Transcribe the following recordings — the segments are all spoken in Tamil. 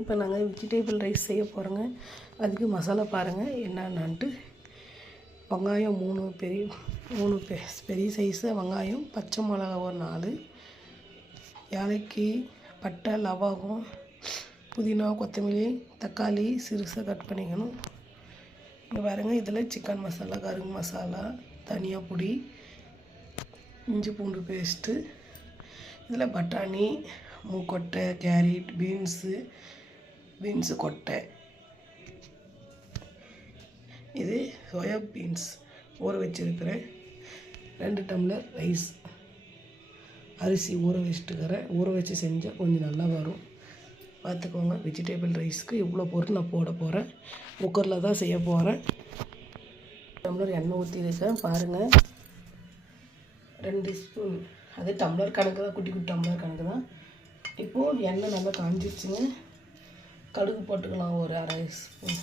இப்போ நாங்கள் வெஜிடேபிள் ரைஸ் செய்ய போகிறோங்க. அதுக்கு மசாலா பாருங்கள் என்னென்னான்ட்டு. வெங்காயம் 3 பெரிய சைஸு வெங்காயம், பச்சை மிளகா ஒரு 4, ஏலக்காய், பட்டை, லவங்கம், புதினா, கொத்தமல்லி, தக்காளி சிறுசாக கட் பண்ணிக்கணும். இங்கே பாருங்கள், இதில் சிக்கன் மசாலா, கரும்பு மசாலா, தனியா பொடி, இஞ்சி பூண்டு பேஸ்ட்டு, இதில் பட்டாணி, மூக்கொட்டை, கேரட், பீன்ஸு கொட்டை, இது சோயா பீன்ஸ் ஊற வச்சுருக்கிறேன். 2 டம்ளர் ரைஸ் அரிசி ஊற வச்சுட்டுக்கிறேன். ஊற வச்சு செஞ்சால் கொஞ்சம் நல்லா வரும். பார்த்துக்கோங்க, வெஜிடேபிள் ரைஸ்க்கு இவ்வளோ பொருள் நான் போட போகிறேன். குக்கரில் தான் செய்ய போகிறேன். டம்ளர் எண்ணெய் ஊற்றிருக்கேன் பாருங்கள். 2 ஸ்பூன், அது டம்ளர் கணக்கு தான், குட்டி குட்டி டம்ளர் கணக்கு தான். இப்போது எண்ணெய் நல்லா காஞ்சிடுச்சுங்க. கடுகு போட்டுக்கலாம் ஒரு 1/2 ஸ்பூன்.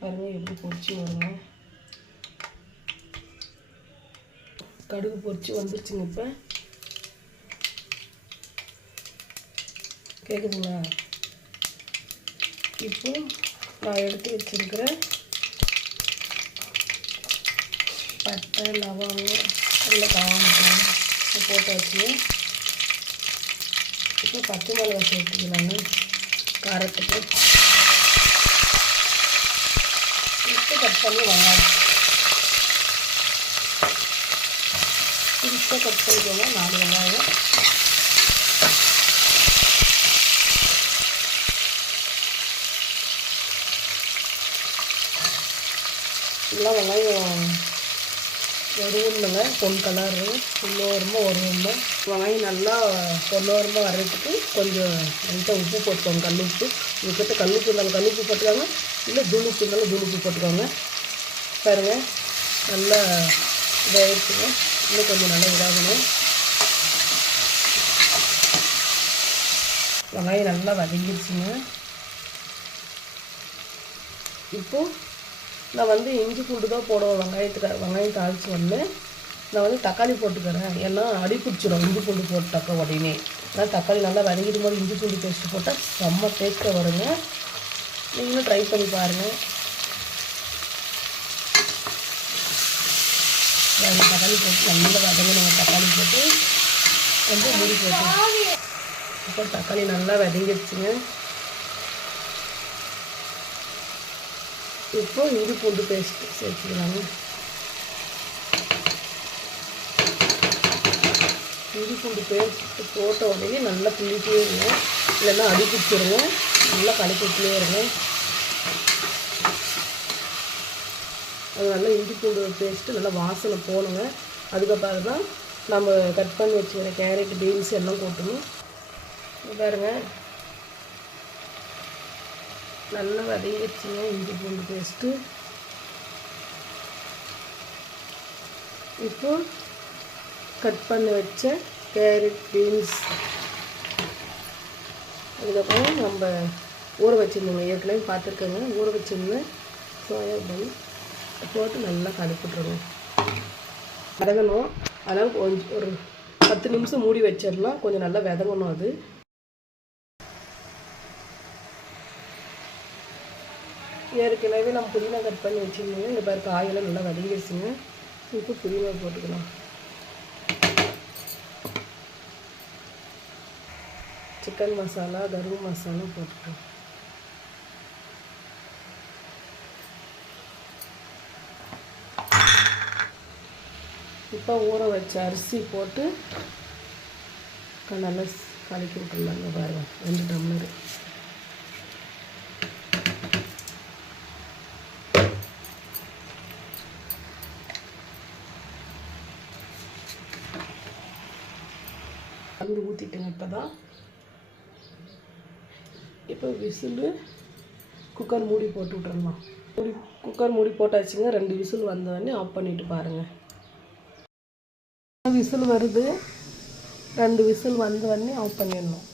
பாருங்கள் எப்படி பொரிச்சு வருங்க. கடுகு பொரிச்சு வந்துருச்சுங்க. இப்போ கேட்குதுங்களா? இப்போ நான் எடுத்து வச்சுருக்கிற பட்டை, லவங்கம் எல்லாம் காமிக்கலாம் போட்டாச்சு. இப்போ பச்சை மிளகா சேர்த்துக்கலாங்க காரத்துக்கு. இப்போ கட் பண்ணி வெங்காயம் சிறுசாக கட் பண்ணிக்கோங்க. 4 வெங்காயம். எல்லாம் வெங்காயம் வரும்னுங்க, பொன் கலரு பொன்னோரமாக வரும்னு. வெங்காயம் நல்லா பொன்னோரமாக வர்றதுக்கு கொஞ்சம் லைட்டாக உப்பு போட்டுக்கோங்க, கல் உப்பு. உங்கள்கிட்ட கல் உப்பு இருந்தாலும் கல் உப்பு போட்டுக்கோங்க, இல்லை தூள் உப்பு இருந்தாலும் தூள் உப்பு போட்டுக்கோங்க. பாருங்கள் நல்லா இதாகிடுச்சுங்க. இன்னும் கொஞ்சம் நல்லா இதாகணும். வெங்காயம் நல்லா வதங்கிடுச்சுங்க. இப்போது நான் இஞ்சி பூண்டு தான் போடுவேன். வெங்காயம் தாளித்து நான் தக்காளி போட்டுக்கிறேன். ஏன்னா அடி பிடிச்சிடும் இஞ்சி பூண்டு போட்டாக்க உடனே. ஆனால் தக்காளி நல்லா வதங்கிடும் போது இஞ்சி பூண்டு பேஸ்ட்டு போட்டால் செம்ம டேஸ்ட்டாக வருங்க. நீங்களும் ட்ரை பண்ணி பாருங்கள். தக்காளி போட்டு நல்லா வதங்கணும். தக்காளி போட்டு கொஞ்சம் மூடி போட்டு இப்போ தக்காளி நல்லா வதங்கிடுச்சுங்க. இப்போ இஞ்சி பூண்டு பேஸ்ட்டு சேர்த்துக்கலாங்க. இஞ்சி பூண்டு பேஸ்ட்டு போட்ட உடனே நல்லா கிள்ளிட்டே இருங்க, இல்லைன்னா அடி பிடிச்சிருங்க. நல்லா கலக்கிட்டே இருங்க. அது நல்லா இஞ்சி பூண்டு பேஸ்ட்டு நல்லா வாசனை போகணுங்க. அதுக்கப்புறம் தான் நம்ம கட் பண்ணி வச்சுக்கிற கேரட், பீன்ஸ் எல்லாம் போட்டணும். பாருங்க நல்லா வதங்கிடுச்சுங்க இஞ்சி பூண்டு பேஸ்ட்டு. இப்போ கட் பண்ணி வச்ச கேரட், பீன்ஸ், அதுக்கப்புறம் நம்ம ஊற வச்சுருந்தோங்க, ஏற்கனவே பார்த்துருக்கோங்க, ஊற வச்சுருந்தேன் சோயாபீன் போட்டு நல்லா கலக்கிட்டுருங்க. வதங்கணும். அதனால் கொஞ்சம் ஒரு 10 நிமிஷம் மூடி வச்சிடலாம். கொஞ்சம் நல்லா வதங்கணும். அது ஏற்கனவே நம்ம புதினா கட் பண்ணி வச்சுருந்தோங்க. இந்த பாரு காயெல்லாம் நல்லா வதங்கிடுச்சுங்க. இப்போ புதினா போட்டுக்கலாம். சிக்கன் மசாலா, கரும்பு மசாலா போட்டுக்கலாம். இப்போ ஊற வச்ச அரிசி போட்டு நல்லா கலக்கி விட்டுடலாங்க. பாருங்க 2 டம்ளர். கலந்து ஊற்றிட்டுங்க. இப்போ விசிலு குக்கர் மூடி போட்டு விட்டுறலாம். குக்கர் மூடி போட்டாச்சுங்க. 2 விசில் வந்தோடனே ஆஃப் பண்ணிவிட்டு பாருங்கள். விசில் வருது. 2 விசில் வந்தோடனே ஆஃப் பண்ணிடணும்.